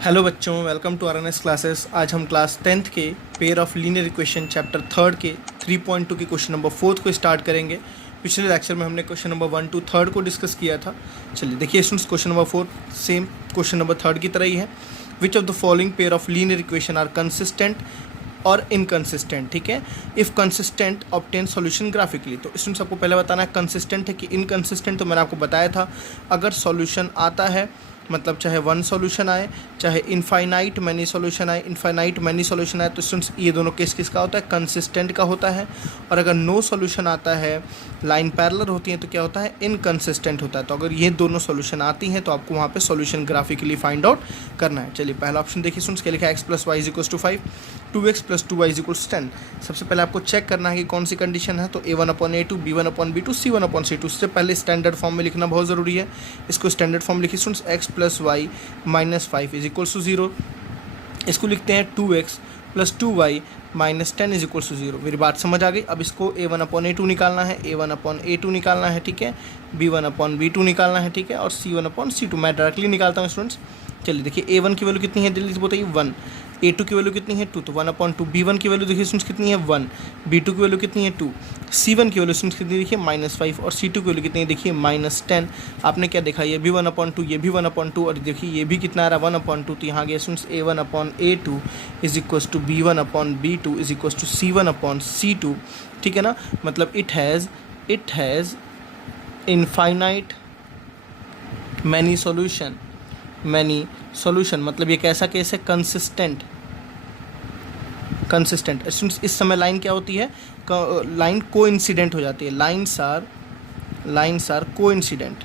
Hello बच्चों, welcome to RNS classes. आज हम क्लास 10th के pair of linear equation chapter 3 के 3.2 के क्वेश्चन नंबर 4 को स्टार्ट करेंगे। पिछले लेक्चर में हमने क्वेश्चन नंबर 1 to 3 को डिस्कस किया था। चलिए देखिए students, question number 4 same question number 3 की तरह ही है। Which of the following pair of linear equation are consistent और इनकंसिस्टेंट। ठीक है, if consistent obtain solution graphically. तो स्टूडेंट्स आपको पहले बताना है कंसिस्टेंट है कि इनकंसिस्टेंट। तो मैंने आपको बताया था अगर सॉल्यूशन आता है, मतलब चाहे वन सॉल्यूशन आए, चाहे इनफाइनाइट मैनी सॉल्यूशन आए, इनफाइनाइट मैनी सॉल्यूशन आए, तो स्टूडेंट्स ये दोनों केस किसका होता है? कंसिस्टेंट का होता है। और अगर नो सॉल्यूशन आता है, लाइन पैरेलल होती है, तो क्या होता है? इनकंसिस्टेंट होता है। तो अगर ये दोनों सॉल्यूशन आती हैं तो आपको वहाँ पे सॉल्यूशन ग्राफिकली फाइंड आउट करना है। चलिए पहला ऑप्शन देखिए स्टूडेंट्स, क्या लिखा है? x + y = 5, 2x + 2y = 10। सबसे पहले आपको चेक करना है कि कौन सी कंडीशन है। तो a1/a2, b1/b2, c1/c2। उससे पहले स्टैंडर्ड फॉर्म में लिखना बहुत ज़रूरी है। इसको स्टैंडर्ड फॉर्म लिखिए स्टूडेंट्स, x + y - 5 = 0। इसको लिखते हैं 2x + 2y - 10 = 0। मेरी बात समझ आ गई? अब इसको a1/a2 निकालना है, a1/a2 निकालना है, ठीक है, b1/b2 निकालना है, ठीक है, और c1/c2 मैं डायरेक्टली निकालता हूँ स्टूडेंट्स। चलिए देखिए a1 की वैल्यू कितनी है, जल्दी से बताइए 1। a2 की वैल्यू कितनी है 2, तो 1/2। b1 की वैल्यू देखिए स्टूडेंट्स कितनी है 1। b2 की वैल्यू कितनी है 2। c1 की वैल्यू स्टूडेंट्स कितनी देखिए -5, और c2 की वैल्यू कितनी है देखिए -10। आपने क्या देखा, ये भी 1/2, ये भी 1/2, और देखिए ये भी कितना आ रहा है 1/2। तो यहाँ गया स्टूडेंट्स a1/a2 = b1/b2 = c1/c2। ठीक है ना, मतलब it has infinite many solution, मतलब ये कैसा केस है? Consistent students. इस समय लाइन क्या होती है? लाइन कोइंसिडेंट हो जाती है। लाइन्स आर कोइंसिडेंट,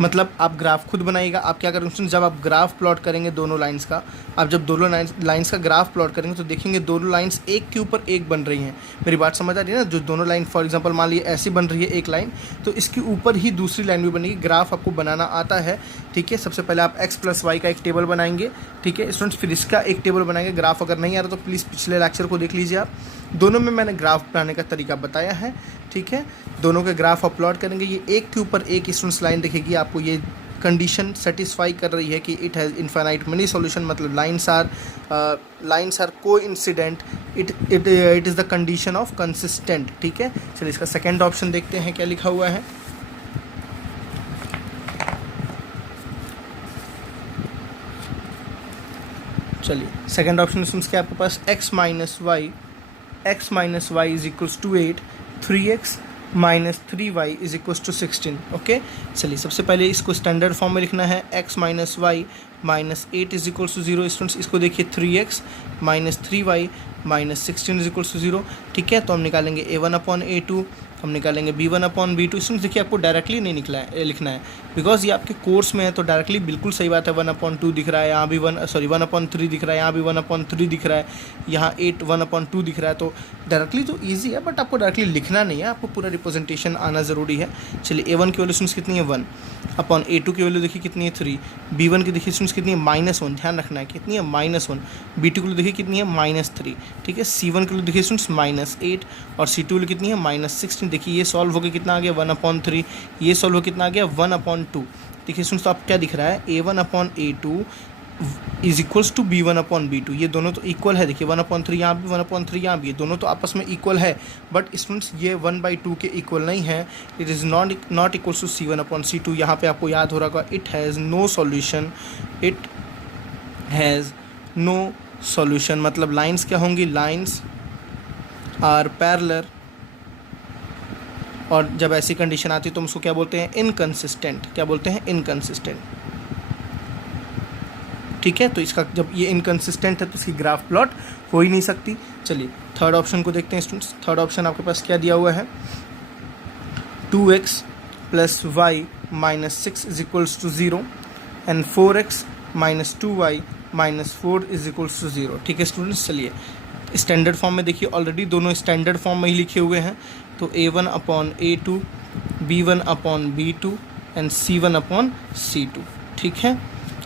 मतलब आप ग्राफ खुद बनाइएगा। आप क्या करेंगे, जब आप ग्राफ प्लॉट करेंगे दोनों लाइंस का, आप जब दोनों लाइंस का ग्राफ प्लॉट करेंगे तो देखेंगे दोनों लाइंस एक के ऊपर एक बन रही हैं। मेरी बात समझ आ रही है ना? जो दोनों लाइन फॉर एग्जांपल मान लीजिए ऐसी बन रही है एक लाइन, तो इसके ऊपर ही दूसरी लाइन भी बनेगी। ग्राफ आपको बनाना आता है, ठीक है। सबसे पहले आप x + y का एक टेबल बनाएंगे, ठीक है स्टूडेंट्स, फिर इसका एक टेबल बनाएंगे। ग्राफ अगर नहीं आ रहा तो प्लीज़ पिछले लेक्चर को देख लीजिए आप, दोनों में मैंने ग्राफ बनाने का तरीका बताया है, ठीक है। दोनों के ग्राफ आप प्लॉट करेंगे, ये एक के ऊपर एक स्टूडेंट्स लाइन दिखेगी आपको। ये कंडीशन सेटिस्फाई कर रही है कि it has infinite many solution, मतलब lines are coincident, it is the condition of consistent, ठीक है। चलिए इसका सेकंड ऑप्शन देखते हैं क्या लिखा हुआ है। चलिए सेकंड ऑप्शन सुन के आपके पास x - y = 8, 3x - 3y = 16। Okay, चलिए सबसे पहले इसको स्टैंडर्ड फॉर्म में लिखना है। x - y - 8 = 0 students. इसको देखिए 3x - 3y - 16 = 0, ठीक है। तो हम निकालेंगे a1/a2, हम निकालेंगे b1/b2। स्टूडेंट्स देखिए आपको डायरेक्टली नहीं लिखना है, बिकॉज ये आपके कोर्स में है, तो डायरेक्टली बिल्कुल सही बात है। 1/2 दिख रहा है, यहाँ भी 1/3 दिख रहा है, यहाँ भी 1/3 दिख रहा है, यहाँ 1/2 दिख रहा है। तो डायरेक्टली तो ईजी है, बट आपको डायरेक्टली लिखना नहीं है, आपको पूरा रिप्रेजेंटेशन आना ज़रूरी है। चलिए a1 की वैल्यू स्टूडेंट्स कितनी है 1/a2 की वैल्यू देखिए कितनी है 3, b1 की देखिए स्टूडेंट्स कितनी है -1, ध्यान रखना है कितनी है -1, b2 की वैल्यू देखिए कितनी है -3, ठीक है। c1 की वैल्यू देखिए स्टूडेंट्स -8, और c2 की वैल्यू कितनी है -16। देखिए ये सॉल्व होकर कितना आ गया 1/3, ये सॉल्व होकर कितना आ गया 1/2। देखिए स्टूडेंट्स, तो आप क्या दिख रहा है a1/a2 = b1/b2, ये दोनों तो इक्वल है। देखिए 1/3 यहाँ भी, 1/3 यहाँ भी, ये दोनों तो आपस में इक्वल है। बट स्टूडेंट्स ये 1/2 के इक्वल नहीं है। It is not equal to c1/c2। यहाँ पे आपको याद हो रहा होगा, इट हैज़ नो सॉल्यूशन, मतलब लाइंस क्या होंगी? लाइंस आर पैरेलल, और जब ऐसी कंडीशन आती है तो हम उसको क्या बोलते हैं? इनकंसिस्टेंट। क्या बोलते हैं? इनकंसिस्टेंट, ठीक है। तो इसका जब ये इनकंसिस्टेंट है तो इसकी ग्राफ प्लॉट हो ही नहीं सकती। चलिए थर्ड ऑप्शन को देखते हैं स्टूडेंट्स। थर्ड ऑप्शन आपके पास क्या दिया हुआ है? 2x + y - 6 = 0 and 4x - 2y - 4 = 0, ठीक है स्टूडेंट्स। चलिए स्टैंडर्ड फॉर्म में देखिए, ऑलरेडी दोनों स्टैंडर्ड फॉर्म में ही लिखे हुए हैं। तो a1/a2, b1/b2 एंड c1/c2, ठीक है।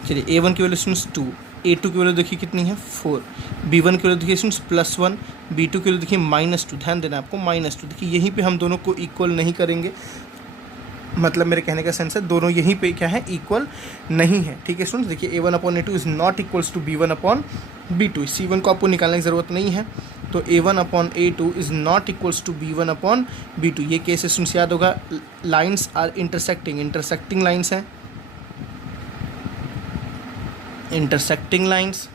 चलिए a1 की वैल्यू स्टूडेंट्स 2, a2 की वैल्यू देखिए कितनी है 4, b1 की वैल्यू देखिए स्टूडेंट्स +1, b2 की वैल्यू देखिए -2। ध्यान देना आपको -2। देखिए यहीं पे हम दोनों को इक्वल नहीं करेंगे, मतलब मेरे कहने का सेंस है दोनों यहीं पे क्या है, इक्वल नहीं है। ठीक है स्टूडेंट्स, देखिए a1/a2 is not equals to b1/b2। c1 को आपको निकालने की ज़रूरत नहीं है, तो a1/a2 is not equals to b1/b2। ये केस स्टूडेंट्स याद होगा, लाइन्स आर इंटरसेक्टिंग लाइन्स हैं, इंटरसेक्टिंग लाइन्स।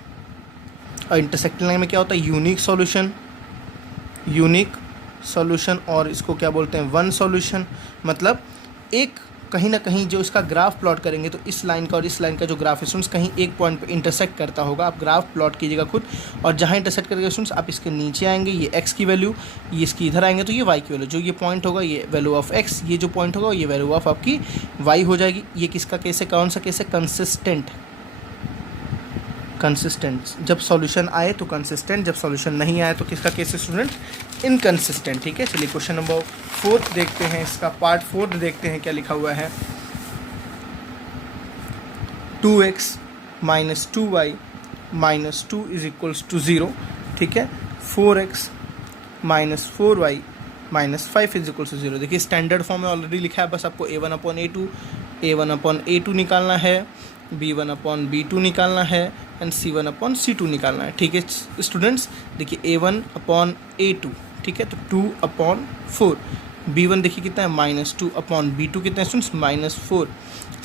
और इंटरसेक्टिंग लाइन में क्या होता है, यूनिक सॉल्यूशन, और इसको क्या बोलते हैं, वन सॉल्यूशन। मतलब एक कहीं ना कहीं जो इसका ग्राफ प्लॉट करेंगे तो इस लाइन का और इस लाइन का जो ग्राफ है स्टूडेंट्स कहीं एक पॉइंट पे इंटरसेक्ट करता होगा। आप ग्राफ प्लॉट कीजिएगा खुद, और जहाँ इंटरसेक्ट करेगा स्टूडेंट्स आप इसके नीचे आएंगे, ये x की वैल्यू, ये इसकी इधर आएंगे तो ये y की वैल्यू, जो ये पॉइंट होगा ये वैल्यू ऑफ x, ये जो पॉइंट होगा ये वैल्यू ऑफ आपकी y हो जाएगी। ये किसका केस है, कौन सा केस है, कंसिस्टेंट। जब सॉल्यूशन आए तो कंसिस्टेंट, जब सॉल्यूशन नहीं आए तो किसका केस है स्टूडेंट, इनकंसिस्टेंट। ठीक है, चलिए क्वेश्चन नंबर 4 देखते हैं, इसका पार्ट 4 देखते हैं क्या लिखा हुआ है। 2x minus 2y minus 2 is equals to 0। ठीक है, 4x minus 4y minus 5 is equals to 0। देखिए स्टैंडर्ड फॉर्म में ऑलरेडी लिखा है, बस आपको a1/a2 निकालना है, b1/b2 निकालना है एंड c1/c2 निकालना है। ठीक है स्टूडेंट्स, देखिए a1/a2, ठीक है, तो 2/4, b1 देखिए कितना है -2/b2 कितना है स्टूडेंट्स -4,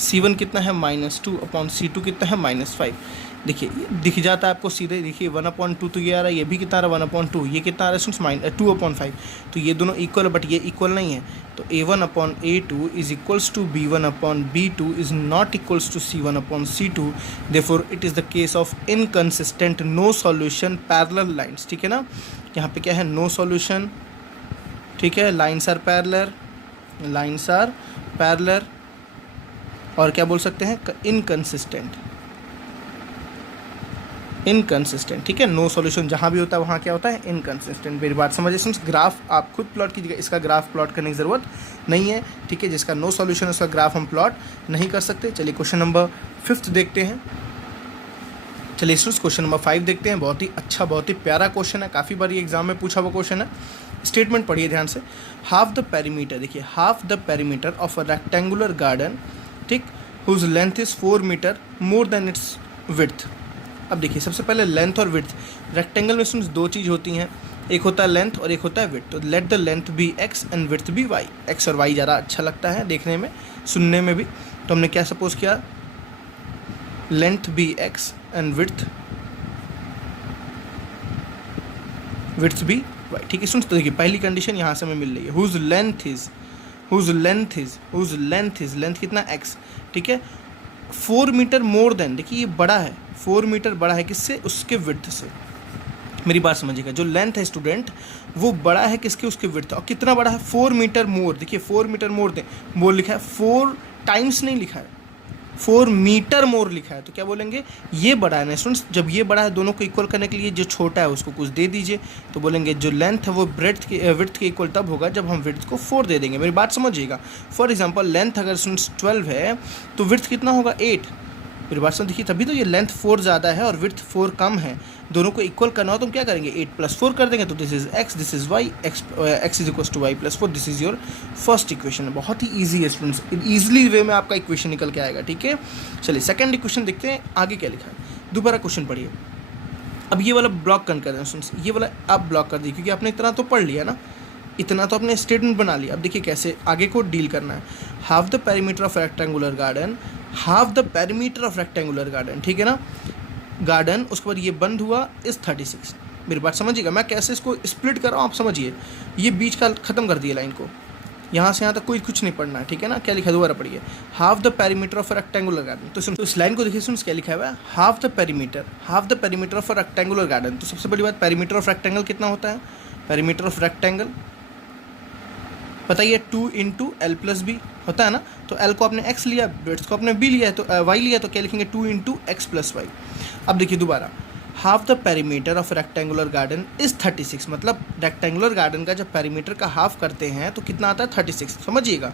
c1 कितना है -2/c2 कितना है -5। देखिए दिख जाता है आपको सीधे, देखिए 1/2 तो ये आ रहा है, ये भी कितना आ रहा है 1/2, ये कितना आ रहा है स्टूडेंट्स 2/5। तो ये दोनों इक्वल है बट ये इक्वल नहीं है, तो a1/a2 is equals to b1/b2 is not equals to c1/c2, therefore it is the case of inconsistent no solution parallel lines. ठीक है ना, यहाँ पे क्या है, नो सॉल्यूशन। ठीक है, लाइन्स आर पैरेलल, और क्या बोल सकते हैं, इनकंसिस्टेंट। ठीक है, नो सॉल्यूशन जहाँ भी होता है वहाँ क्या होता है, इनकंसिस्टेंट। मेरी बात समझिए स्टूडेंट्स, ग्राफ आप खुद प्लॉट कीजिएगा, इसका ग्राफ प्लॉट करने की ज़रूरत नहीं है। ठीक है, जिसका नो सॉल्यूशन है उसका ग्राफ हम प्लॉट नहीं कर सकते। चलिए क्वेश्चन नंबर 5 देखते हैं। चलिए स्टूडेंट्स क्वेश्चन नंबर 5 देखते हैं। बहुत ही अच्छा, बहुत ही प्यारा क्वेश्चन है, काफ़ी बार ये एग्जाम में पूछा हुआ क्वेश्चन है। स्टेटमेंट पढ़िए ध्यान से। हाफ द पेरीमीटर, देखिए half the perimeter of a rectangular garden, ठीक, whose length is 4 metre more than its width. अब देखिए सबसे पहले लेंथ और विड्थ, रेक्टेंगल में स्टूडेंट्स दो चीज़ होती हैं, एक होता है लेंथ और एक होता है विड्थ। तो let the length be x and width be y। x और y ज़्यादा अच्छा लगता है देखने में, सुनने में भी, तो हमने क्या सपोज किया, length be x and width be y। ठीक है स्टूडेंट्स, तो देखिए पहली कंडीशन यहाँ से हमें मिल रही है, हुज लेंथ इज लेंथ कितना x। ठीक है, 4 मीटर मोर देन, देखिए ये बड़ा है, 4 मीटर बड़ा है किससे, उसके विड्थ से। मेरी बात समझिएगा, जो लेंथ है स्टूडेंट वो बड़ा है किसके, उसके विड्थ। और कितना बड़ा है, 4 मीटर मोर। देखिए 4 मीटर मोर दे मोर लिखा है, 4 टाइम्स नहीं लिखा है, 4 मीटर मोर लिखा है। तो क्या बोलेंगे, ये बड़ा है ना स्टूडेंट्स, जब ये बड़ा है दोनों को इक्वल करने के लिए जो छोटा है उसको कुछ दे दीजिए। तो बोलेंगे जो लेंथ है वो विड्थ के इक्वल तब होगा जब हम विड्थ को 4 दे देंगे। मेरी बात समझिएगा, फॉर एग्जांपल लेंथ अगर स्टूडेंट्स 12 है तो विड्थ कितना होगा 8। मेरी बात समझ, देखिए तभी तो ये लेंथ 4 ज़्यादा है और विड्थ 4 कम है, दोनों को इक्वल करना हो तो हम क्या करेंगे, 8 + 4 कर देंगे। तो this is x, this is y, x is equal to y + 4। This is your first equation. बहुत ही ईजी है स्टूडेंट्स, ईजिली वे में आपका इक्वेशन निकल के आएगा। ठीक है, चलिए सेकंड इक्वेशन देखते हैं आगे क्या लिखा है। दोबारा क्वेश्चन पढ़िए। अब ये वाला ब्लॉक कर दें स्टूडेंट्स, ये वाला आप ब्लॉक कर दिए क्योंकि आपने इतना तो पढ़ लिया ना, इतना तो आपने स्टेटमेंट बना लिया। अब देखिए कैसे आगे को डील करना है। Half the perimeter of rectangular garden, half the perimeter of rectangular garden, ठीक है ना, गार्डन, उसके बाद ये बंद हुआ इस 36। मेरी बात समझिएगा, मैं कैसे इसको स्प्लिट कर रहा हूँ आप समझिए। ये बीच का ख़त्म कर दिए लाइन को, यहाँ से यहाँ तक कोई कुछ नहीं पढ़ना है। ठीक है ना, क्या लिखा है दोबारा पढ़िए, half the perimeter of rectangular garden. तो सुन, इस लाइन को देखिए सुन, क्या लिखा हुआ है, half the perimeter of rectangular garden. तो सबसे बड़ी बात, पेरीमीटर ऑफ रेक्टेंगल कितना होता है, पेरीमीटर ऑफ रेक्टेंगल बताइए 2 × L + B होता है ना। तो L को आपने x लिया, विड्थ को आपने B लिया है, तो y लिया, तो क्या लिखेंगे 2 × x + y। अब देखिए दोबारा, half the perimeter of rectangular garden is 36, मतलब रेक्टेंगुलर गार्डन का जब पेरीमीटर का हाफ करते हैं तो कितना आता है 36। समझिएगा,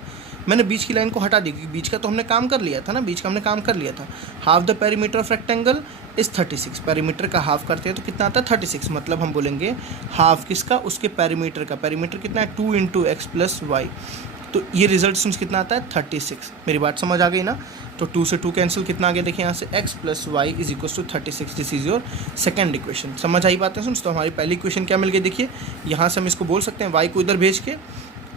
मैंने बीच की लाइन को हटा दी क्योंकि बीच का तो हमने काम कर लिया था ना, बीच का हमने काम कर लिया था। Half the perimeter of rectangle is 36, perimeter का हाफ करते हैं तो कितना आता है 36, मतलब हम बोलेंगे हाफ किसका, उसके पेरीमीटर का। पेरीमीटर कितना है 2 × x + y। तो ये रिजल्ट स्टूडेंट्स कितना आता है 36। मेरी बात समझ आ गई ना। तो 2 से 2 कैंसिल, कितना आ गया देखिए यहाँ से x plus y is equal to 36। This is your second equation. समझ आई बात है स्टूडेंट्स। तो हमारी पहली इक्वेशन क्या मिल गई देखिए, यहाँ से हम इसको बोल सकते हैं y को इधर भेज के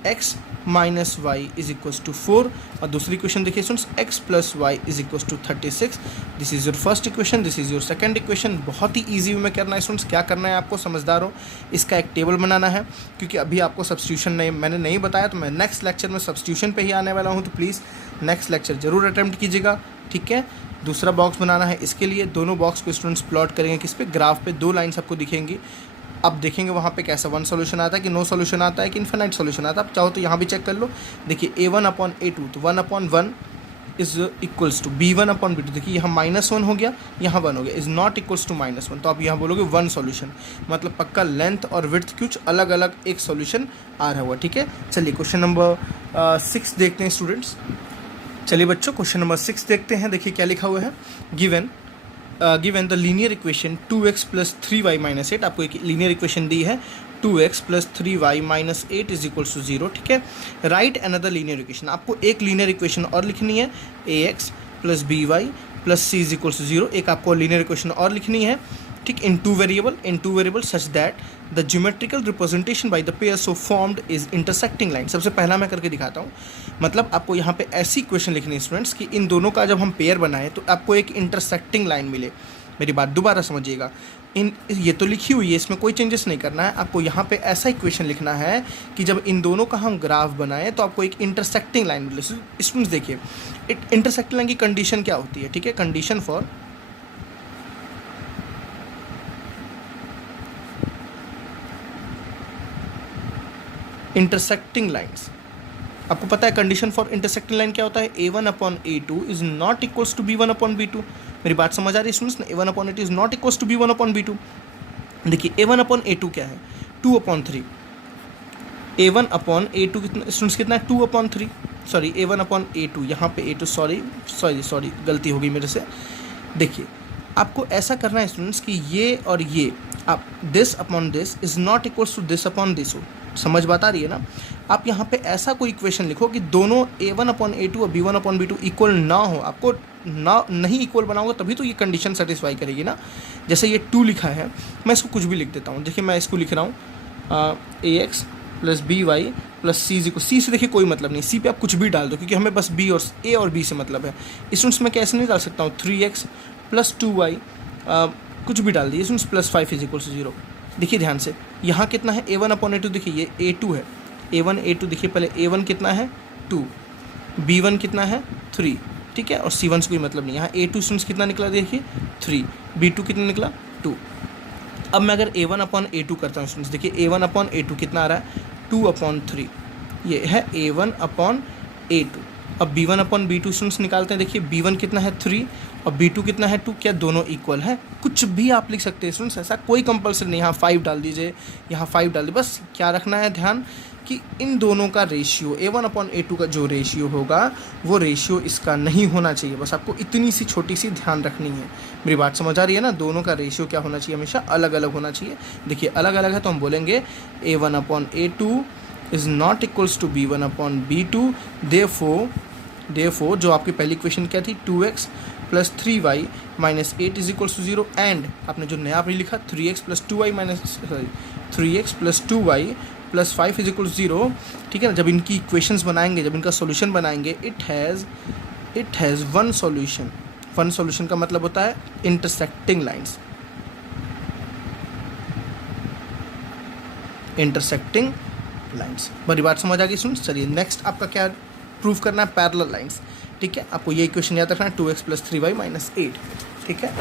x minus y is equals to 4, और दूसरी इक्वेशन देखिए students x plus y is equals to 36। This is your first equation, this is your second equation. बहुत ही ईजी वे में करना है स्टूडेंट्स। क्या करना है आपको, समझदार हो, इसका एक टेबल बनाना है, क्योंकि अभी आपको सब्स्टिट्यूशन मैंने नहीं बताया, तो मैं नेक्स्ट लेक्चर में सब्स्टिट्यूशन पे ही आने वाला हूँ, तो प्लीज़ नेक्स्ट लेक्चर जरूर अटैम्प्ट कीजिएगा, ठीक है। दूसरा बॉक्स बनाना है, इसके लिए दोनों बॉक्स को स्टूडेंट्स प्लॉट करेंगे किस पे, ग्राफ पे। 2 लाइन्स आपको दिखेंगी। अब देखेंगे वहाँ पे कैसा 1 सॉल्यूशन आता है कि नो सॉल्यूशन आता है कि इन्फिनाइट सॉल्यूशन आता है। आप चाहो तो यहाँ भी चेक कर लो। देखिए a1/a2, तो 1/1 इज इक्वल्स टू b1/b2। देखिए यहाँ -1 हो गया, यहाँ 1 हो गया, इज नॉट इक्वल्स टू -1। तो आप यहाँ बोलोगे 1 सॉल्यूशन, मतलब पक्का लेंथ और विड्थ कुछ अलग अलग एक सॉल्यूशन आ रहा हुआ, ठीक है। चलिए क्वेश्चन नंबर 6 देखते हैं स्टूडेंट्स। चलिए बच्चों क्वेश्चन नंबर 6 देखते हैं। देखिए क्या लिखा हुआ है, given the linear equation 2x plus 3y minus 8। आपको एक लीनियर इक्वेशन दी है 2x plus 3y minus 8 is equals to 0, ठीक है। Right another linear equation. आपको एक लीनियर इक्वेशन और लिखनी है, ax plus by plus c is equals to 0। एक आपको लीनियर इक्वेशन और लिखनी है, ठीक, in two variables such that the geometrical representation by the pair so formed is intersecting line. सबसे पहला मैं करके दिखाता हूँ। मतलब आपको यहाँ पे ऐसी इक्वेशन लिखनी है स्टूडेंट्स कि इन दोनों का जब हम पेयर बनाएं तो आपको एक इंटरसेक्टिंग लाइन मिले। मेरी बात दोबारा समझिएगा, ये तो लिखी हुई है, इसमें कोई चेंजेस नहीं करना है। आपको यहाँ पे ऐसा इक्वेशन लिखना है कि जब इन दोनों का हम ग्राफ बनाएं तो आपको एक इंटरसेक्टिंग लाइन मिले। स्टूडेंट्स देखिए इंटरसेक्टिंग लाइन की कंडीशन क्या होती है, ठीक है। कंडीशन फॉर इंटरसेक्टिंग लाइन्स, आपको पता है कंडीशन फॉर इंटरसेक्टिंग लाइन क्या होता है, a1/a2 is not equals to b1/b2। मेरी बात समझ आ रही है स्टूडेंट्स ना, a1/a2 is not equals to b1/b2। देखिए a1/a2 क्या है, 2/3। a1/a2 कितना स्टूडेंट्स, कितना है 2/3। सॉरी a1/a2, यहाँ पे a2 सॉरी गलती हो गई मेरे से। देखिए आपको ऐसा करना है स्टूडेंट्स कि ये और ये आप this upon this is not equals to this upon this हो। समझ बात आ रही है ना। आप यहाँ पे ऐसा कोई इक्वेशन लिखो कि दोनों a1/a2 और b1/b2 इक्वल ना हो। आपको नहीं इक्वल बनाओगे तभी तो ये कंडीशन सेटिस्फाई करेगी ना। जैसे ये 2 लिखा है, मैं इसको कुछ भी लिख देता हूँ। देखिए मैं इसको लिख रहा हूँ ax plus by plus c से देखिए कोई मतलब नहीं, c पे आप कुछ भी डाल दो, क्योंकि हमें बस b और a और b से मतलब है। स्टूडेंट्स मैं कैसे नहीं डाल सकता हूँ 3x प्लस 2y कुछ भी डाल दिए students, plus 5 is equal to 0। देखिए ध्यान से, यहाँ कितना है a1/a2, देखिए ये a2 है, a1 देखिए पहले a1 कितना है 2, b1 कितना है 3, ठीक है, और c1 से कोई मतलब नहीं। यहाँ a2 स्टूडेंट्स कितना निकला देखिए 3, b2 कितना निकला 2। अब मैं अगर a1/a2 करता हूँ स्टूडेंट्स, देखिए a1/a2 कितना आ रहा है 2/3, ये है a1/a2। अब b1/b2 स्टूडेंट्स निकालते हैं। देखिए b1 कितना है 3 और b2 कितना है 2, क्या दोनों इक्वल है। कुछ भी आप लिख सकते हैं स्टूडेंट्स, ऐसा कोई कंपल्सरी नहीं। यहाँ 5 डाल दीजिए, यहाँ 5 डाल दीजिए, बस क्या रखना है ध्यान कि इन दोनों का रेशियो a1/a2 का जो रेशियो होगा वो रेशियो इसका नहीं होना चाहिए। बस आपको इतनी सी छोटी सी ध्यान रखनी है। मेरी बात समझ आ रही है ना। दोनों का रेशियो क्या होना चाहिए, हमेशा अलग अलग होना चाहिए। देखिए अलग अलग है तो हम बोलेंगे a1/a2 is not equals to b1/b2। Therefore जो आपकी पहली इक्वेशन क्या थी 2x plus 3y minus 8 is equals to 0, and आपने जो नया आपने लिखा 3x plus 2y plus 5 is equal to 0, ठीक है ना। जब इनकी इक्वेशंस बनाएंगे, जब इनका सॉल्यूशन बनाएंगे, it has one solution. One solution का मतलब होता है इंटरसेक्टिंग लाइंस, इंटरसेक्टिंग लाइंस। बड़ी बात समझ आ गई सुन। चलिए नेक्स्ट आपका क्या प्रूव करना है, पैरेलल लाइंस, ठीक है। आपको ये इक्वेशन याद रखना है 2x प्लस 3y माइनस 8, ठीक है।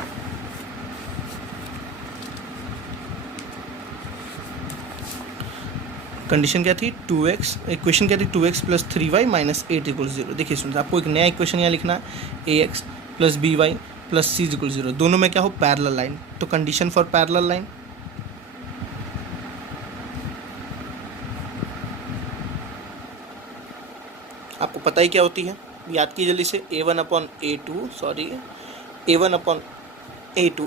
कंडीशन क्या थी 2x, इक्वेशन क्या थी 2x plus 3y minus 8 equal 0। देखिए स्टूडेंट्स आपको एक नया इक्वेशन यहाँ लिखना है ax plus by plus c equal 0। दोनों में क्या हो, पैरेलल लाइन। तो कंडीशन फॉर पैरेलल लाइन, आपको पता ही क्या होती है, याद कीजिए जल्दी से। a1/a2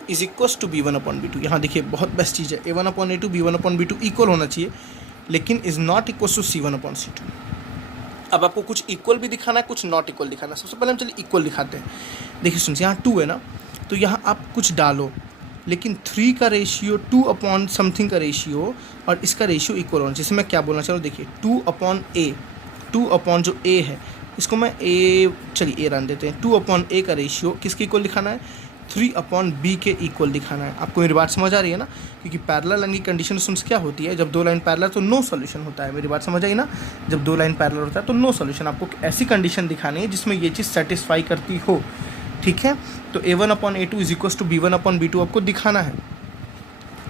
is equals to b1/b2। यहाँ देखिए बहुत बेस्ट चीज़ है, a1/a2 b1/b2 इक्वल होना चाहिए, लेकिन is not equals to c1/c2। अब आपको कुछ इक्वल भी दिखाना है, कुछ नॉट इक्वल दिखाना है। सबसे पहले हम चलिए इक्वल दिखाते हैं। देखिए सुनिए, यहाँ 2 है ना, तो यहाँ आप कुछ डालो, लेकिन 3 का रेशियो 2 अपॉन समथिंग का रेशियो और इसका रेशियो इक्वल होना। जैसे मैं क्या बोलना चाह रहा हूँ, देखिए 2 अपॉन ए, 2 अपॉन जो ए है इसको मैं ए, चलिए ए रन देते हैं। 2 अपॉन ए का रेशियो किसके इक्वल दिखाना है, 3 अपॉन बी के इक्वल दिखाना है। आपको मेरी बात समझ आ रही है ना, क्योंकि पैरेलल लाइन की कंडीशन सुन क्या होती है, जब 2 लाइन पैरेलल तो नो सॉल्यूशन होता है। मेरी बात समझ आई ना, जब 2 लाइन पैरेलल होता है तो नो सॉल्यूशन। आपको ऐसी कंडीशन दिखानी है जिसमें ये चीज़ सेटिस्फाई करती हो, ठीक है। तो A1 upon A2 is equal to B1 upon B2 आपको दिखाना है।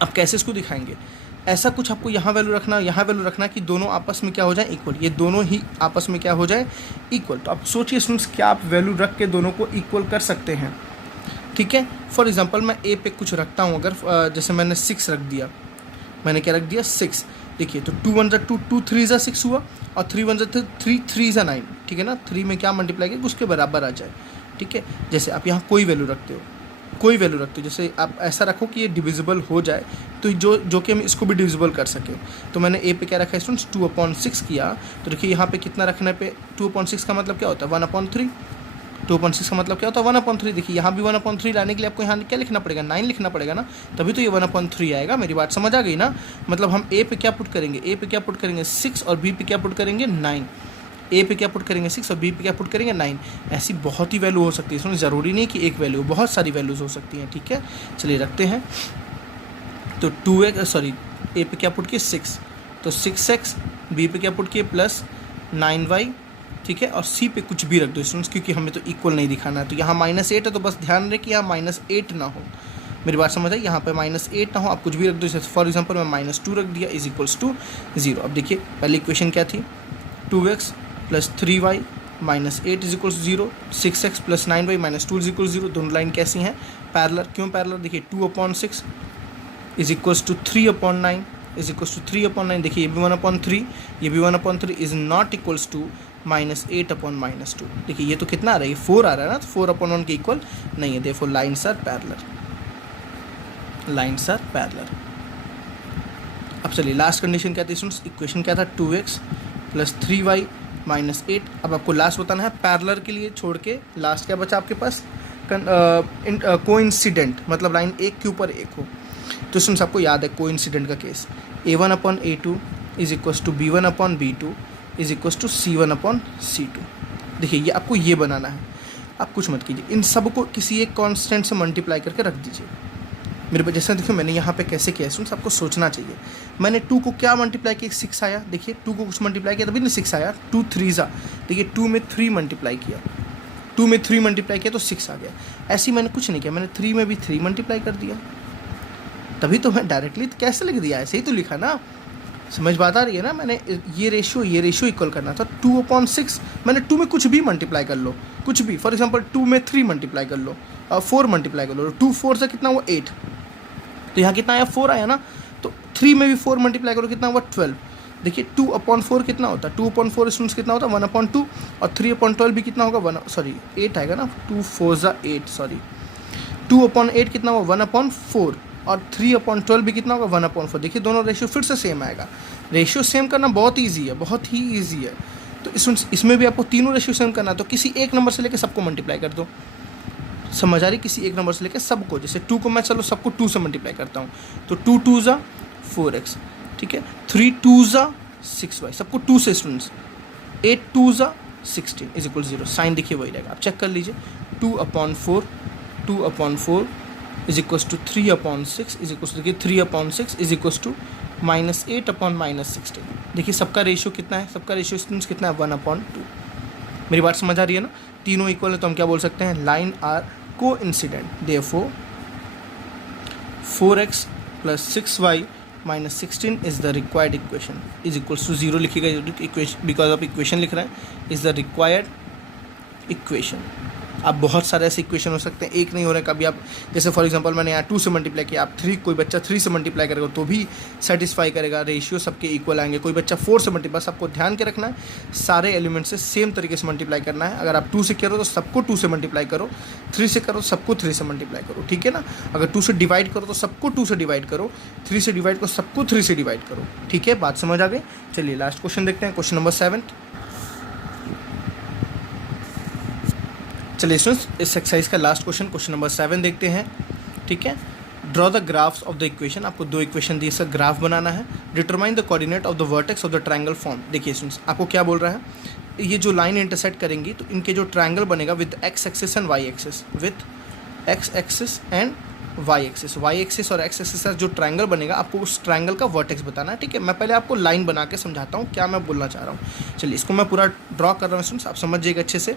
अब कैसे इसको दिखाएंगे, ऐसा कुछ आपको यहाँ वैल्यू रखना, यहाँ वैल्यू रखना कि दोनों आपस में क्या हो जाए, इक्वल। ये दोनों ही आपस में क्या हो जाए, इक्वल। तो आप सोचिए स्टूडेंट्स, क्या आप वैल्यू रख के दोनों को इक्वल कर सकते हैं, ठीक है। फॉर एग्जांपल मैं ए पे कुछ रखता हूँ, अगर जैसे मैंने 6 रख दिया, मैंने क्या रख दिया, 6। देखिए तो 2 1 2, 2 3 6 हुआ, और 3 1 3 3 9, ठीक है ना। 3 में क्या मल्टीप्लाई किया, उसके बराबर आ जाए, ठीक है। जैसे आप यहाँ कोई वैल्यू रखते हो, कोई वैल्यू रखते हो, जैसे आप ऐसा रखो कि ये डिविजिबल हो जाए, तो जो कि हम इसको भी डिविजिबल कर सकें। तो मैंने ए पे क्या रखा है स्टूडेंट्स, 2/6 किया। तो देखिए यहाँ पे कितना रखने पे, 2/6 का मतलब क्या होता है, 1/3। 2/6 का मतलब क्या होता है, 1/3। देखिए यहाँ भी 1/3 लाने के लिए आपको यहाँ क्या लिखना पड़ेगा, 9 लिखना पड़ेगा ना, तभी तो ये 1/3 आएगा। मेरी बात समझ आ गई ना। मतलब हम ए पे क्या पुट करेंगे, ए पे क्या पुट करेंगे 6, और बी पे क्या पुट करेंगे 9। ए पे क्या पुट करेंगे 6 और बी पे क्या पुट करेंगे 9। ऐसी बहुत ही वैल्यू हो सकती है, इसमें ज़रूरी नहीं कि एक वैल्यू, बहुत सारी वैल्यूज़ हो सकती हैं, ठीक है। चलिए रखते हैं। तो 2x, सॉरी, ए पे क्या पुट किए 6, तो 6x, बी पे क्या पुट किए प्लस 9y, ठीक है। और सी पे कुछ भी रख दो स्टूडेंट्स, क्योंकि हमें तो इक्वल नहीं दिखाना है। तो यहाँ -8 है, तो बस ध्यान रहे कि यहाँ -8 ना हो। मेरी बात समझ आई, यहाँ पे -8 ना हो, आप कुछ भी रख दो। जैसे फॉर एग्जांपल मैं -2 रख दिया, इज इक्वल्स टू 0। अब देखिए पहली इक्वेशन क्या थी, 2x plus 3y minus 8 is equals 0, 6x plus 9y minus 2 is equals 0। दोनों लाइन कैसी हैं, पैरेलल। क्यों पैरेलल, देखिए 2/6 is equals to 3/9 is equals to 3/9। देखिए ये भी 1/3, ये भी 1/3 इज नॉट इक्वल्स टू -8/-2। देखिए ये तो कितना आ रहा है, 4 आ रहा है ना, तो 4/1 के इक्वल नहीं है। देखो lines are parallel, lines are parallel. अब चलिए लास्ट कंडीशन क्या थी स्टूडेंट्स, इक्वेशन क्या था, 2x प्लस 3y माइनस 8। अब आपको लास्ट बताना है पैरेलल के लिए छोड़ के, लास्ट क्या बचा आपके पास, कोइंसिडेंट, मतलब लाइन एक के ऊपर एक हो। तो स्टूडेंट्स आपको याद है कोइंसिडेंट का केस, A1/A2 is equals to B1/B2 is equals to C1/C2। देखिए ये आपको ये बनाना है, आप कुछ मत कीजिए, इन सब को किसी एक कांस्टेंट से मल्टीप्लाई करके रख दीजिए। मेरे पास जैसा देखिए मैंने यहाँ पे कैसे किया स्टूडेंट्स, आपको सोचना चाहिए। मैंने 2 को क्या मल्टीप्लाई किया, 6 आया। देखिए 2 को कुछ मल्टीप्लाई किया तभी ना 6 आया, 2 3 देखिए 2 में 3 मल्टीप्लाई किया, 2 में 3 मल्टीप्लाई किया तो 6 आ गया। ऐसे ही मैंने कुछ नहीं किया, मैंने 3 में भी 3 मल्टीप्लाई कर दिया, तभी तो मैं डायरेक्टली कैसे लिख दिया, ऐसे ही तो लिखा ना। समझ बात आ रही है ना। मैंने ये रेशियो इक्वल करना था, 2/6 मैंने 2 में कुछ भी मल्टीप्लाई कर लो, कुछ भी। फॉर एग्जांपल 2 में 3 मल्टीप्लाई कर लो और 4 मल्टीप्लाई कर लो, 2 4 से कितना हुआ 8, तो यहाँ कितना आया 4 आया ना। तो 3 में भी 4 मल्टीप्लाई करो, कितना हुआ 12। देखिए 2/4 कितना होता है, 2/4 स्टूडेंट्स कितना होता है 1/2, और 3/12 भी कितना होगा 8 आएगा ना, 2 4 8, सॉरी 2/8 कितना हुआ 1/4, और 3/12 भी कितना होगा 1/4। देखिए दोनों रेशियो फिर से सेम आएगा। रेशियो सेम करना बहुत ईजी है, बहुत ही ईजी है। तो इसमें भी आपको तीनों रेशियो सेम करना है, तो किसी एक नंबर से लेकर सबको मल्टीप्लाई कर दो। समझ आ रही, किसी एक नंबर से लेकर सबको। जैसे 2 को मैं चलो सबको 2 से मल्टीप्लाई करता हूँ, तो 2 2 ज़ा 4x, ठीक है। 3 2 ज़ा 6y, सबको 2 से स्टूडेंट्स। 8 2 ज़ा 16 इज इक्वल 0। साइन देखिए वही रहेगा, आप चेक कर लीजिए। 2/4 is equal to 3/6 is equal to, देखिए 3/6 इज इक्वल टू -8/-16। देखिए सबका रेशियो कितना है, सबका रेशियो स्टूडेंट्स कितना है 1/2। मेरी बात समझ आ रही है ना। तीनों इक्वल है तो हम क्या बोल सकते हैं, line are coincident. Therefore 4x plus 6y minus 16 is the required equation is equals to 0 लिखिएगा, बिकॉज ऑफ इक्वेशन लिख रहे हैं, इज द रिक्वायर्ड इक्वेशन। आप बहुत सारे ऐसे इक्वेशन हो सकते हैं, एक नहीं हो रहे। कभी आप जैसे फॉर एग्जांपल मैंने यहाँ 2 से मल्टीप्लाई किया, आप 3, कोई बच्चा 3 से मल्टीप्लाई करेगा तो भी सेटिस्फाई करेगा, रेशियो सबके इक्वल आएंगे। कोई बच्चा 4 से मल्टीप्लाई, बस आपको ध्यान के रखना है सारे एलिमेंट से सेम तरीके से मल्टीप्लाई करना है। अगर आप 2 से करो तो सबको 2 से मल्टीप्लाई करो, 3 से करो सबको 3 से मल्टीप्लाई करो, ठीक है ना। अगर 2 से डिवाइड करो तो सबको 2 से डिवाइड करो, 3 से डिवाइड करो सबको 3 से डिवाइड करो, ठीक है। बात समझ आ गई। चलिए लास्ट क्वेश्चन देखते हैं, क्वेश्चन नंबर 7। चलिए स्टूडेंट्स, इस एक्सरसाइज का लास्ट क्वेश्चन, क्वेश्चन नंबर 7 देखते हैं। ठीक है, draw the graphs of the equation. आपको दो इक्वेशन दी, इसका ग्राफ बनाना है। Determine the coordinate of the vertex of the triangle form. देखिए स्टूडेंट्स, आपको क्या बोल रहा है, ये जो लाइन इंटरसेक्ट करेंगी तो इनके जो ट्रायंगल बनेगा with x axis and y axis, with x axis and y axis, y axis और एक्स एक्सिस का जो ट्रायंगल बनेगा, आपको उस ट्रायंगल का वर्टेक्स बताना है। ठीक है, मैं पहले आपको लाइन बना के समझाता हूँ क्या मैं बोलना चाह रहा हूँ। चलिए, इसको मैं पूरा ड्रॉ कर रहा हूँ स्टूडेंट्स, आप समझिएगा अच्छे से।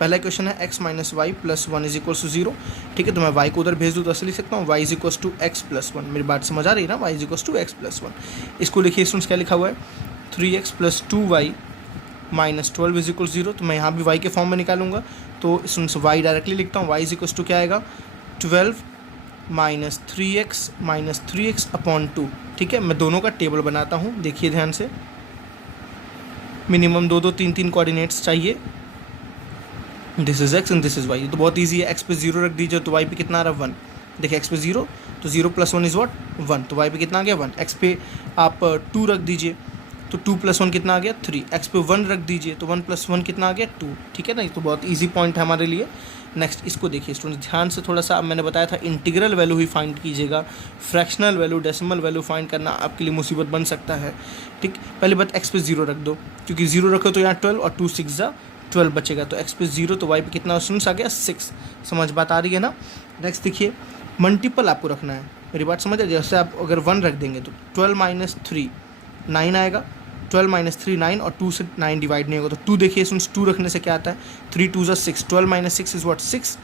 पहला क्वेश्चन है x minus y plus 1 is equals to 0। ठीक है, तो मैं y को उधर भेज दूँ तो ऐसे लिख सकता हूँ y is equals to x plus 1। मेरी बात समझ आ रही है ना, y is equals to x plus 1। इसको लिखिए स्टूडेंट्स, क्या लिखा हुआ है, 3x plus 2y minus 12 is equal 0। तो मैं यहाँ भी y के फॉर्म में निकालूंगा, तो स्टूडेंट्स y डायरेक्टली लिखता हूँ, y इज इक्वल्स टू क्या आएगा, 12 माइनस 3x अपॉन 2। ठीक है, मैं दोनों का टेबल बनाता हूँ, देखिए ध्यान से। मिनिमम 2 3 3 कोऑर्डिनेट्स चाहिए। This is x and this is y, तो बहुत ईजी है। एक्स पे 0 रख दीजिए तो वाई पे कितना आ रहा है 1। देखिए एक्स पे 0 तो 0 प्लस 1 इज व्हाट 1, तो वाई पे कितना आ गया 1। एक्स पे आप 2 रख दीजिए तो 2 प्लस 1 कितना आ गया 3। एक्स पे 1 रख दीजिए तो 1 प्लस 1 कितना आ गया 2। ठीक है ना, ये तो बहुत ईजी पॉइंट है हमारे लिए। नेक्स्ट इसको देखिए स्टूडेंट्स, ध्यान से थोड़ा सा, मैंने बताया था इंटीग्रल वैल्यू ही फाइंड कीजिएगा। Fractional value, decimal value find करना आपके लिए मुसीबत बन सकता है। ठीक, पहली बात एक्स पे 0 रख दो, क्योंकि 0 रखो तो यहाँ 12 और 2 6 12 बचेगा। तो एक्स पे 0 तो वाई पे कितना स्टूडेंट्स आ गया 6। समझ बात आ रही है ना। नेक्स्ट देखिए, मल्टीपल आपको रखना है, मेरी बात समझ रही है। जैसे आप अगर 1 रख देंगे तो 12 माइनस 3 9 आएगा, 12 माइनस 3 9, और 2 से 9 डिवाइड नहीं होगा तो 2। देखिए स्टूडेंट्स, 2 रखने से क्या आता है, 3 2 ज़ा 6, 12 minus 6 is what 6।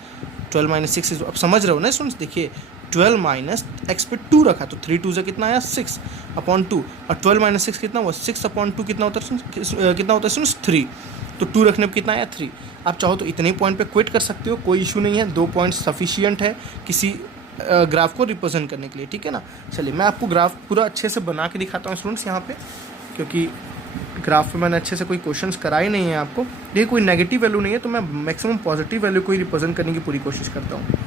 12 minus 6 is, अब समझ रहे हो ना स्टूडेंट्स। देखिए 12 माइनस एक्स पे 2 रखा तो 3 2 ज़ा कितना आया 6 अपॉन 2, और 12 माइनस 6 कितना हुआ 6 अपॉन 2 कितना होता है स्टूडेंट्स 3। तो 2 रखने पर कितना आया 3। आप चाहो तो इतने पॉइंट पे क्विट कर सकते हो, कोई इशू नहीं है। 2 पॉइंट सफिशियंट है किसी ग्राफ को रिप्रेजेंट करने के लिए। ठीक है ना। चलिए, मैं आपको ग्राफ पूरा अच्छे से बना के दिखाता हूँ स्टूडेंट्स यहाँ पे, क्योंकि ग्राफ पे मैंने अच्छे से कोई क्वेश्चंस कराए नहीं है आपको। ये कोई नेगेटिव वैल्यू नहीं है, तो मैं मैक्सिमम पॉजिटिव वैल्यू को ही रिप्रेजेंट करने की पूरी कोशिश करता हूँ।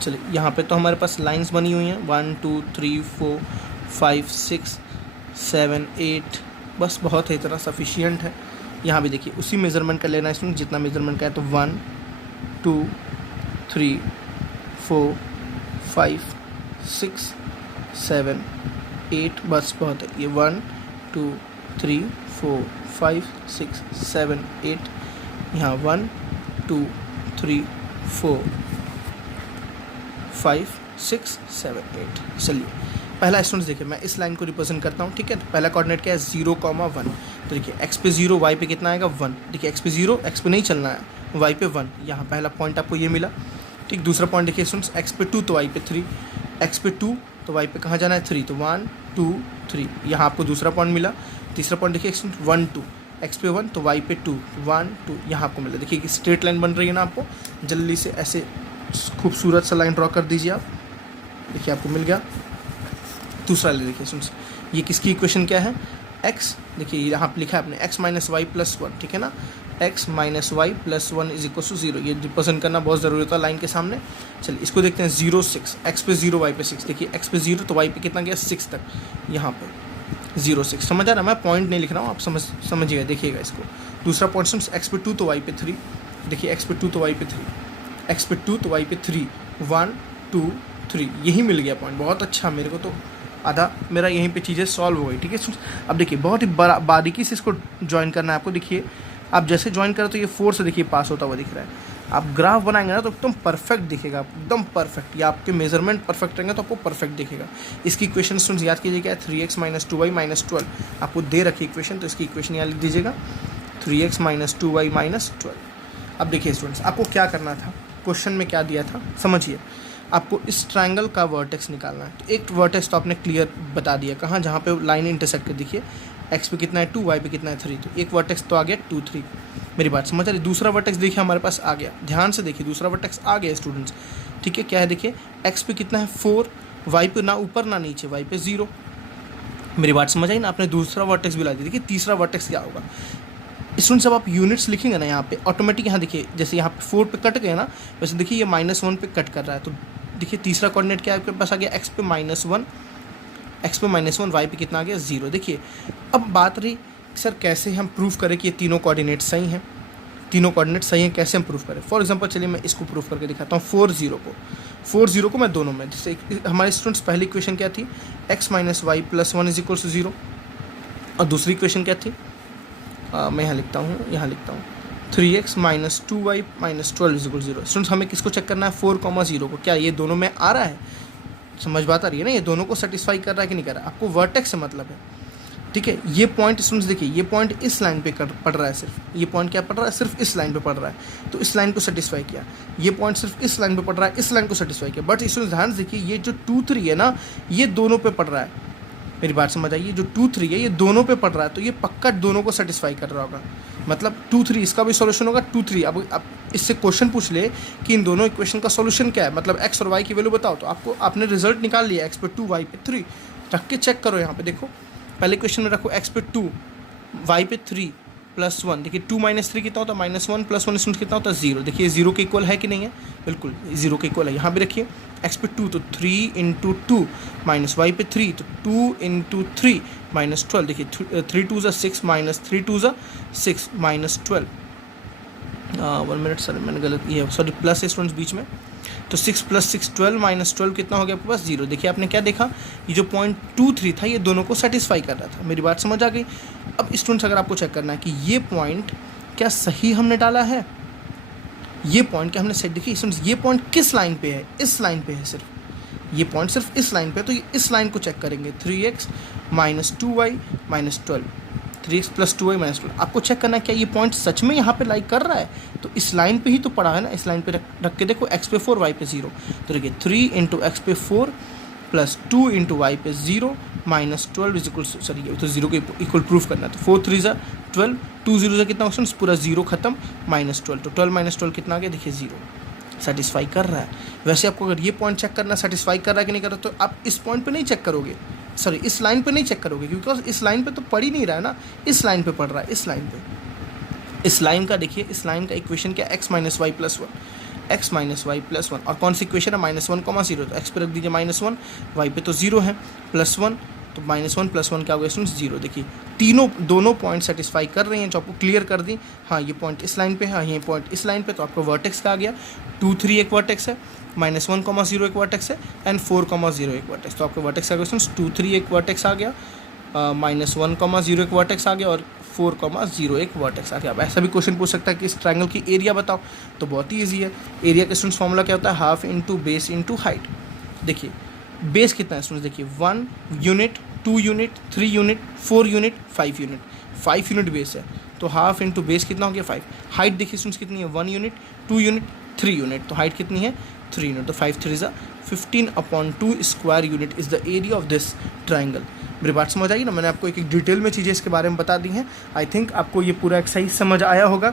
चलिए, यहाँ पे तो हमारे पास लाइंस बनी हुई हैं 1 2 3 4 5 6 7 8, बस बहुत है, इतना सफिशियंट है। यहाँ भी देखिए उसी मेज़रमेंट का लेना है इसमें, जितना मेज़रमेंट का है। तो 1 2 3 4 5 6 7 8, बस बहुत है ये। 1 2 3 4 5 6 7 8, यहाँ 1 2 3 4 5 6 7 8। चलिए, पहला स्टूडेंट्स देखिए, मैं इस लाइन को रिप्रेजेंट करता हूँ। ठीक है, तो पहला कोऑर्डिनेट क्या है 0,1। तो देखिए एक्स पे 0, वाई पे कितना आएगा 1। देखिए एक्स पे 0, एक्स पे नहीं चलना है, वाई पे 1। यहाँ पहला पॉइंट आपको ये मिला। ठीक, दूसरा पॉइंट देखिए स्टूडेंट्स, एक्स पे 2 तो वाई पे 3, एक्स पे 2 तो वाई पे कहाँ जाना है 3, तो 1 2 3, यहाँ आपको दूसरा पॉइंट मिला। तीसरा पॉइंट देखिए स्टूडेंट 1 2, एक्स पे 1 तो वाई पे 2 1 2, यहाँ आपको मिला। देखिए स्ट्रेट लाइन बन रही है ना, आपको जल्दी से ऐसे खूबसूरत सा लाइन ड्रॉ कर दीजिए आप। देखिए आपको मिल गया। दूसरा ले देखिए स्टूडेंट्स, ये किसकी इक्वेशन क्या है, x। देखिए यहाँ पे लिखा है आपने x माइनस वाई प्लस 1। ठीक है ना, x minus y plus 1 is equal to 0। ये रिप्रेजेंट करना बहुत ज़रूरी होता है लाइन के सामने। चलिए, इसको देखते हैं 0 6, x पे 0 वाई पे 6। देखिए x पे 0 तो वाई पे कितना गया 6 तक, यहाँ पे 0 6। समझ आ रहा है, मैं पॉइंट नहीं लिख रहा हूँ, आप समझिएगा। देखिएगा इसको। दूसरा पॉइंट स्टूडेंट्स, x पे 2 तो वाई पे 3। देखिए x पे 2 तो वाई पे 3, x पे 2 तो वाई पे 3, 1 2 3, यही मिल गया पॉइंट। बहुत अच्छा, मेरे को तो आधा मेरा यहीं पे चीज़ें सॉल्व हो गई। ठीक है, अब देखिए बहुत ही बारीकी से इसको ज्वाइन करना है आपको। देखिए आप जैसे ज्वाइन करो तो ये 4 से देखिए पास होता हुआ दिख रहा है। आप ग्राफ बनाएंगे ना तो एकदम परफेक्ट दिखेगा, एकदम परफेक्ट। ये आपके मेजरमेंट परफेक्ट रहेंगे तो आपको परफेक्ट दिखेगा। इसकी इक्वेशन स्टूडेंट्स याद कीजिए क्या है, 3x माइनस 2y माइनस 12। आपको दे रखी इक्वेशन, तो इसकी इक्वेशन यहाँ लिख दीजिएगा 3x माइनस 2y माइनस 12। अब देखिए स्टूडेंट्स, आपको क्या करना था, क्वेश्चन में क्या दिया था समझिए। आपको इस ट्रायंगल का वर्टेक्स निकालना है। तो एक वर्टेक्स तो आपने क्लियर बता दिया, कहाँ, जहाँ पे लाइन इंटरसेक्ट कर। देखिए एक्स पे कितना है 2, वाई पे कितना है 3, तो एक वर्टेक्स तो आ गया 2 3। मेरी बात समझ आ रही। दूसरा वर्टेक्स देखिए हमारे पास आ गया, ध्यान से देखिए दूसरा वर्टेक्स आ गया स्टूडेंट्स। ठीक है, क्या है देखिए, एक्स पे कितना है 4, वाई पे ना ऊपर ना नीचे, वाई पे 0। मेरी बात समझ आई ना, आपने दूसरा वर्टेक्स भी ला दिया। देखिए तीसरा वर्टेक्स क्या होगा स्टूडेंट्स, जब आप यूनिट्स लिखेंगे ना यहाँ पे ऑटोमेटिक, यहाँ देखिए जैसे यहाँ पे 4 पे कट गए ना, वैसे देखिए ये -1 पे कट कर रहा है। तो देखिए तीसरा कोऑर्डिनेट क्या है आपके पास आ गया x पे -1, x पे -1, y पे कितना आ गया 0। देखिए अब बात रही सर कैसे हम प्रूफ करें कि ये तीनों कोऑर्डिनेट सही हैं, तीनों कोऑर्डिनेट सही हैं, कैसे हम प्रूफ करें। फॉर एग्जांपल चलिए मैं इसको प्रूफ करके दिखाता हूँ। 4 0 को मैं दोनों में, जैसे हमारे स्टूडेंट्स पहली इक्वेशन क्या थी, x - y + 1 = 0, और दूसरी इक्वेशन क्या थी, मैं यहाँ लिखता हूँ 3x - 2y - 12 = 0। स्टूडेंट्स हमें किसको चेक करना है, 4, 0 को, क्या ये दोनों में आ रहा है, समझ बात आ रही है ना, ये दोनों को सेटिस्फाई कर रहा है कि नहीं कर रहा है, आपको वर्टेक्स से मतलब है, ठीक है। ये पॉइंट स्टूडेंट्स देखिए, ये पॉइंट इस लाइन पे पड़ रहा है, सिर्फ ये पॉइंट क्या पड़ रहा है, सिर्फ इस लाइन पे पड़ रहा है, तो इस लाइन को सेटिस्फाई किया। ये पॉइंट सिर्फ इस लाइन पे पड़ रहा है, इस लाइन को सेटिस्फाई किया। बट स्टूडेंट्स ध्यान से देखिए, ये जो 2 3 है ना, ये दोनों पे पड़ रहा है, मेरी बात समझ आई, जो 2 3 है ये दोनों पे पड़ रहा है, तो ये पक्का दोनों को सेटिस्फाई कर रहा होगा, मतलब 2 3 इसका भी सॉल्यूशन होगा 2 3। अब इससे क्वेश्चन पूछ ले कि इन दोनों इक्वेशन का सॉल्यूशन क्या है, मतलब x और y की वैल्यू बताओ, तो आपको आपने रिजल्ट निकाल लिया, x पे 2 y पे 3 रख के चेक करो। यहाँ पे देखो पहले क्वेश्चन में रखो x पे 2 y पे 3 + 1, देखिए 2 - 3 कितना होता है, -1 + 1 स्टूडेंट कितना होता है 0। देखिए 0 के इक्वल है कि नहीं है, बिल्कुल 0 के इक्वल है। यहाँ पे रखिए x पे 2 तो 3 × 2 -y पे 3 तो 2 × 3 -12, देखिए 3 2 = 6 -3 2 = 6 -12, 1 मिनट सर मैंने गलत, ये सॉरी प्लस है स्टूडेंट्स बीच में, तो 6 + 6 12 -12 कितना हो गया आपके पास 0। देखिए आपने क्या देखा, ये जो पॉइंट 2 3 था ये दोनों को सेटिस्फाई कर रहा था, मेरी बात समझ आ गई। अब स्टूडेंट्स अगर आपको चेक करना है कि ये पॉइंट क्या सही हमने डाला है, ये पॉइंट क्या हमने सेट, देखिए स्टूडेंट्स ये पॉइंट किस लाइन पे है, इस लाइन पे है, सिर्फ ये पॉइंट सिर्फ इस लाइन पे है, तो ये इस लाइन को चेक करेंगे, 3x - 2y - 12, 3x + 2y - 12, आपको चेक करना है क्या ये पॉइंट सच में यहाँ पे लाइक कर रहा है, तो इस लाइन पे ही तो पड़ा है ना, इस लाइन पे रख के देखो, x पे 4 y पे 0, तो देखिए 3 × x पे 4 + 2 × y पे 0 -12 = सॉरी ये तो 0 के इक्वल प्रूफ करना है, तो 4 3 = 12, 2 0 से कितना ऑप्शन पूरा 0 खत्म, -12, तो 12 - 12 कितना आ गया, देखिए 0, सेटिस्फाई कर रहा है। वैसे आपको अगर ये पॉइंट चेक करना सेटिस्फाई कर रहा है कि नहीं कर रहा, तो आप इस पॉइंट पे नहीं चेक करोगे, सॉरी इस लाइन पे नहीं चेक करोगे, क्योंकि इस लाइन पे तो पड़ ही नहीं रहा है ना, इस लाइन पे पड़ रहा है, इस लाइन पे, इस लाइन का देखिए, इस लाइन का इक्वेशन क्या, x - y + 1, x - y + 1, और कौन सी इक्वेशन है, -1, 0, तो x पे रख दीजिए -1, y पे तो 0 है, +1, तो -1 + 1 क्या होगा स्टूडेंट्स 0। देखिए दोनों पॉइंट सेटिस्फाई कर रही हैं, जो आपको क्लियर कर दी, हाँ ये पॉइंट इस लाइन पे है, हाँ ये पॉइंट इस लाइन पे, तो आपको वर्टेक्स का आ गया, 2 3 एक वर्टेक्स है, -1, 0 एक वर्टेक्स है, एंड 4, 0 एक वर्टेक्स, तो आपको वर्टेक्स का क्वेश्चन 2 3 एक वर्टेक्स आ गया, -1, 0 एक वर्टेक्स आ गया, और 4, 0 एक वर्टेक्स आ गया। अब ऐसा भी क्वेश्चन पूछ सकता है कि इस ट्रायंगल की एरिया बताओ, तो बहुत ही ईजी है, एरिया का स्टूडेंट्स फॉर्मूला क्या होता है, हाफ × बेस × हाइट। देखिए बेस कितना है स्टूडेंट्स, देखिए 1 unit, 2 unit, 3 unit, 4 unit, 5 unit, 5 unit base है, तो हाफ × बेस कितना हो गया 5। हाइट देखिए स्टूडेंट्स कितनी है, 1 यूनिट, 2 यूनिट, 3 यूनिट, तो हाइट कितनी है 3 यूनिट, तो 5 3 = 15/2 square unit is the area of this triangle. मेरी बात समझ आई ना, मैंने आपको एक डिटेल में चीज़ें इसके बारे में बता दी हैं। आई थिंक आपको ये पूरा एक्सरसाइज समझ आया होगा।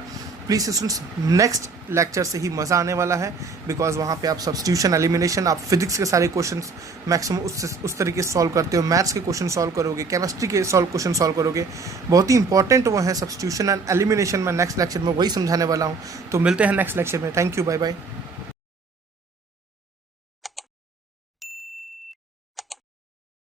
प्लीज़ स्टूडेंट्स नेक्स्ट लेक्चर से ही मज़ा आने वाला है, बिकॉज वहाँ पे आप सब्स्टिट्यूशन, एलिमिनेशन, आप फिजिक्स के सारे क्वेश्चंस मैक्सिमम उस तरीके से सॉल्व करते हो, मैथ्स के क्वेश्चन सॉल्व करोगे, केमिस्ट्री के क्वेश्चन सॉल्व करोगे, बहुत ही इंपॉर्टेंट वो है सब्स्टिट्यूशन एंड एलिमिनेशन। मैं नेक्स्ट लेक्चर में वही समझाने वाला हूँ, तो मिलते हैं नेक्स्ट लेक्चर में। Thank you, bye bye.